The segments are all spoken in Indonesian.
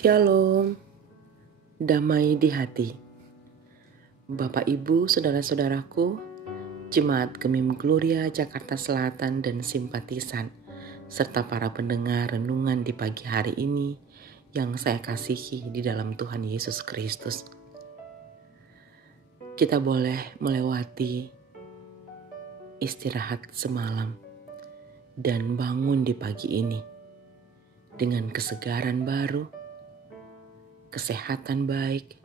Shalom, damai di hati. Bapak Ibu, saudara-saudaraku, Jemaat Gemim Gloria Jakarta Selatan dan simpatisan, serta para pendengar renungan di pagi hari ini yang saya kasihi di dalam Tuhan Yesus Kristus. Kita boleh melewati istirahat semalam dan bangun di pagi ini dengan kesegaran baru, kesehatan baik,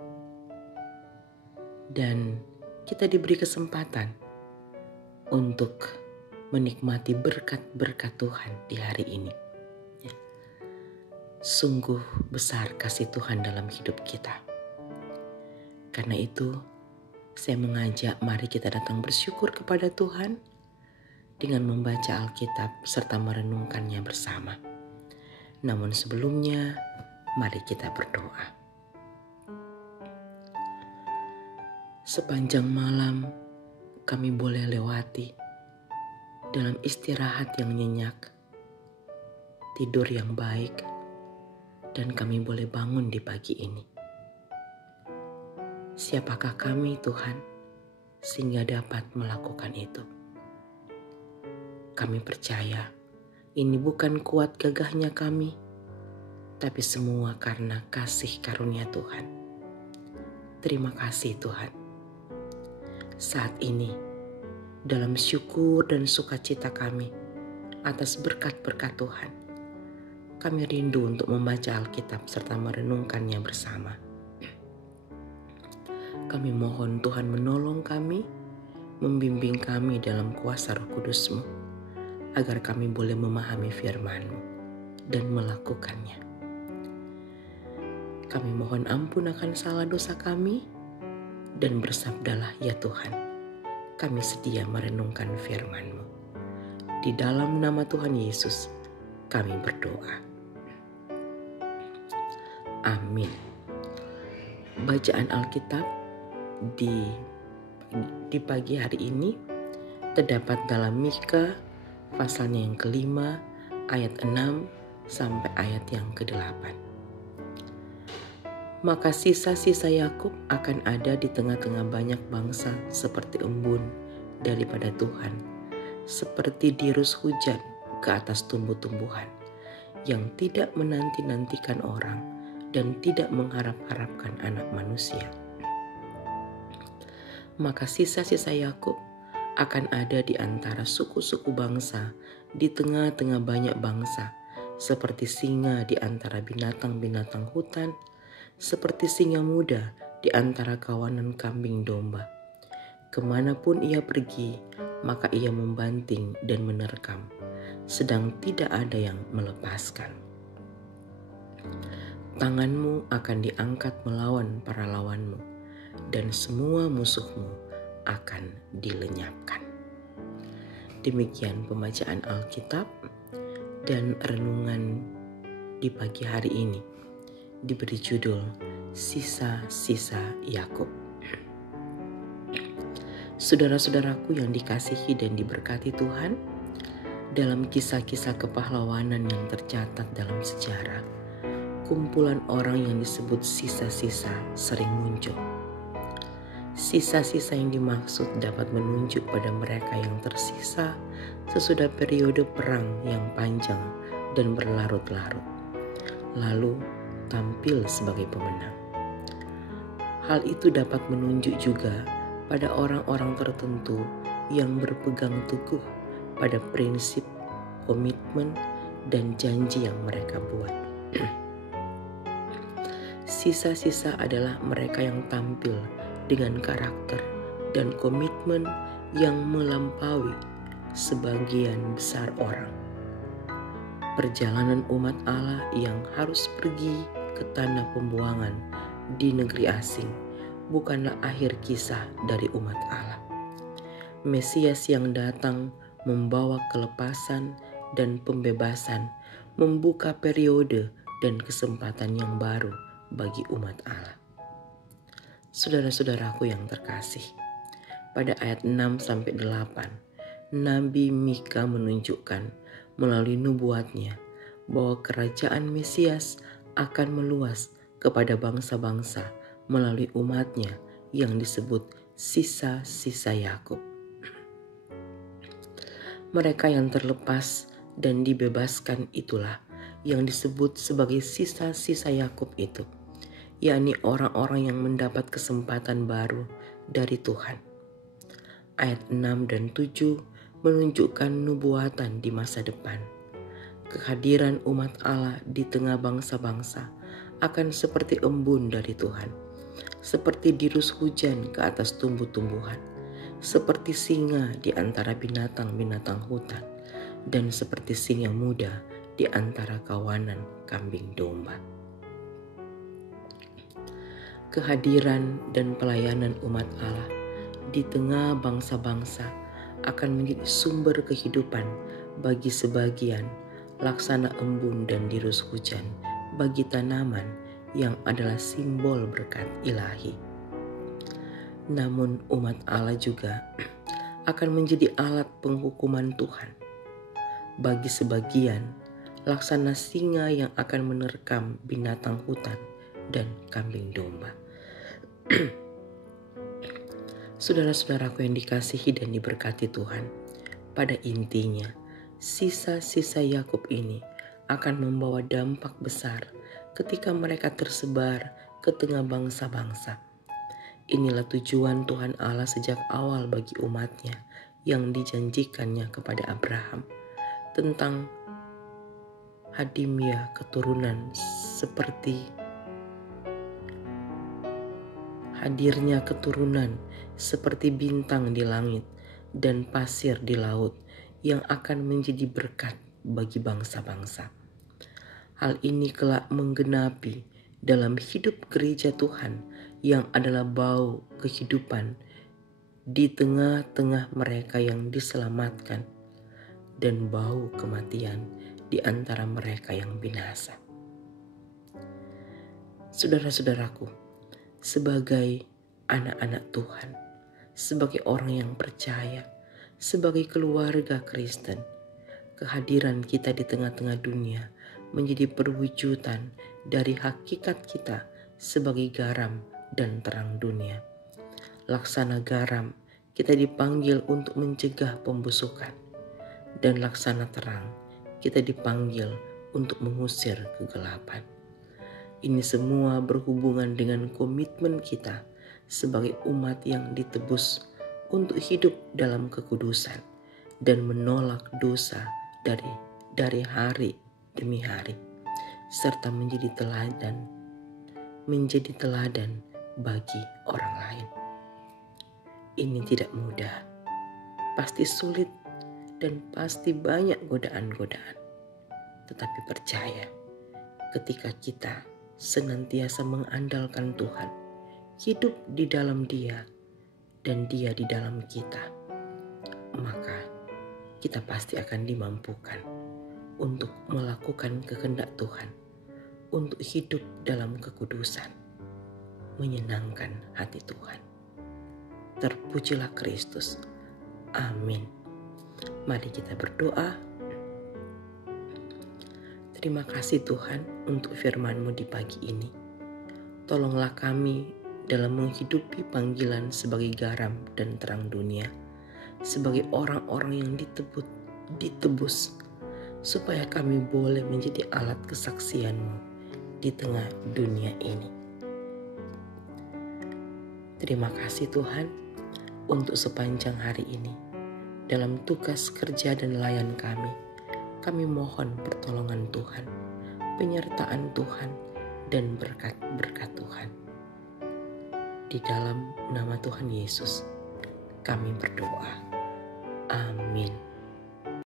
dan kita diberi kesempatan untuk menikmati berkat-berkat Tuhan di hari ini. Sungguh besar kasih Tuhan dalam hidup kita. Karena itu, saya mengajak mari kita datang bersyukur kepada Tuhan dengan membaca Alkitab serta merenungkannya bersama. Namun sebelumnya, mari kita berdoa. Sepanjang malam kami boleh lewati dalam istirahat yang nyenyak, tidur yang baik, dan kami boleh bangun di pagi ini. Siapakah kami, Tuhan, sehingga dapat melakukan itu? Kami percaya ini bukan kuat gagahnya kami, tapi semua karena kasih karunia Tuhan. Terima kasih Tuhan. Saat ini, dalam syukur dan sukacita kami atas berkat-berkat Tuhan, kami rindu untuk membaca Alkitab serta merenungkannya bersama. Kami mohon Tuhan menolong kami, membimbing kami dalam kuasa Roh Kudus-Mu, agar kami boleh memahami firman-Mu dan melakukannya. Kami mohon ampun akan salah dosa kami, dan bersabdalah ya Tuhan, kami sedia merenungkan firman-Mu. Di dalam nama Tuhan Yesus, kami berdoa. Amin. Bacaan Alkitab di pagi hari ini terdapat dalam Mika pasalnya yang kelima, ayat 6 sampai ayat yang ke-8. Maka sisa-sisa Yakub akan ada di tengah-tengah banyak bangsa seperti embun daripada Tuhan, seperti dirus hujan ke atas tumbuh-tumbuhan, yang tidak menanti-nantikan orang dan tidak mengharap-harapkan anak manusia. Maka sisa-sisa Yakub akan ada di antara suku-suku bangsa, di tengah-tengah banyak bangsa, seperti singa di antara binatang-binatang hutan, seperti singa muda di antara kawanan kambing domba. Kemanapun ia pergi, maka ia membanting dan menerkam, sedang tidak ada yang melepaskan. Tanganmu akan diangkat melawan para lawanmu, dan semua musuhmu akan dilenyapkan. Demikian pembacaan Alkitab dan renungan di pagi hari ini diberi judul Sisa-sisa Yakub. Saudara-saudaraku yang dikasihi dan diberkati Tuhan, dalam kisah-kisah kepahlawanan yang tercatat dalam sejarah, kumpulan orang yang disebut sisa-sisa sering muncul. Sisa-sisa yang dimaksud dapat menunjuk pada mereka yang tersisa sesudah periode perang yang panjang dan berlarut-larut, lalu tampil sebagai pemenang. Hal itu dapat menunjuk juga pada orang-orang tertentu yang berpegang teguh pada prinsip, komitmen, dan janji yang mereka buat. Sisa-sisa adalah mereka yang tampil dengan karakter dan komitmen yang melampaui sebagian besar orang. Perjalanan umat Allah yang harus pergi ke tanah pembuangan di negeri asing bukanlah akhir kisah dari umat Allah. Mesias yang datang membawa kelepasan dan pembebasan, membuka periode dan kesempatan yang baru bagi umat Allah. Saudara-saudaraku yang terkasih, pada ayat 6-8, Nabi Mika menunjukkan melalui nubuatnya bahwa kerajaan Mesias akan meluas kepada bangsa-bangsa melalui umatnya yang disebut sisa-sisa Yakub. Mereka yang terlepas dan dibebaskan itulah yang disebut sebagai sisa-sisa Yakub itu, yakni orang-orang yang mendapat kesempatan baru dari Tuhan. Ayat 6 dan 7 menunjukkan nubuatan di masa depan. Kehadiran umat Allah di tengah bangsa-bangsa akan seperti embun dari Tuhan, seperti dirus hujan ke atas tumbuh-tumbuhan, seperti singa di antara binatang-binatang hutan, dan seperti singa muda di antara kawanan kambing domba. Kehadiran dan pelayanan umat Allah di tengah bangsa-bangsa akan menjadi sumber kehidupan bagi sebagian, laksana embun dan dirus hujan bagi tanaman yang adalah simbol berkat ilahi. Namun umat Allah juga akan menjadi alat penghukuman Tuhan. Bagi sebagian, laksana singa yang akan menerkam binatang hutan dan kambing domba. Saudara-saudaraku yang dikasihi dan diberkati Tuhan, pada intinya, sisa-sisa Yakub ini akan membawa dampak besar ketika mereka tersebar ke tengah bangsa-bangsa. Inilah tujuan Tuhan Allah sejak awal bagi umatnya yang dijanjikannya kepada Abraham tentang hadimia keturunan seperti hadirnya keturunan seperti bintang di langit dan pasir di laut yang akan menjadi berkat bagi bangsa-bangsa. Hal ini kelak menggenapi dalam hidup gereja Tuhan yang adalah bau kehidupan di tengah-tengah mereka yang diselamatkan dan bau kematian di antara mereka yang binasa. Saudara-saudaraku, sebagai anak-anak Tuhan, sebagai orang yang percaya, sebagai keluarga Kristen, kehadiran kita di tengah-tengah dunia menjadi perwujudan dari hakikat kita sebagai garam dan terang dunia. Laksana garam, kita dipanggil untuk mencegah pembusukan, dan laksana terang, kita dipanggil untuk mengusir kegelapan. Ini semua berhubungan dengan komitmen kita sebagai umat yang ditebus untuk hidup dalam kekudusan dan menolak dosa dari hari demi hari, serta menjadi teladan bagi orang lain. Ini tidak mudah, pasti sulit, dan pasti banyak godaan-godaan. Tetapi percaya, ketika kita senantiasa mengandalkan Tuhan, hidup di dalam Dia, dan Dia di dalam kita, maka kita pasti akan dimampukan untuk melakukan kehendak Tuhan, untuk hidup dalam kekudusan, menyenangkan hati Tuhan. Terpujilah Kristus. Amin. Mari kita berdoa. Terima kasih Tuhan untuk firman-Mu di pagi ini. Tolonglah kami dalam menghidupi panggilan sebagai garam dan terang dunia, sebagai orang-orang yang ditebus, supaya kami boleh menjadi alat kesaksian-Mu di tengah dunia ini. Terima kasih Tuhan untuk sepanjang hari ini. Dalam tugas kerja dan layan kami mohon pertolongan Tuhan, penyertaan Tuhan, dan berkat-berkat Tuhan. Di dalam nama Tuhan Yesus, kami berdoa. Amin.